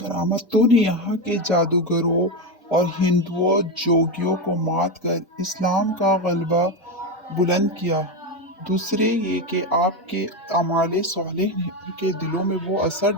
کرامتوں نے یہاں کے جادوگروں اور ہندوؤں جوگیوں کو مات کر اسلام کا غلبہ بلند کیا۔ دوسرے یہ کہ آپ کے اعمال صالح نے ان کے دلوں میں وہ اثر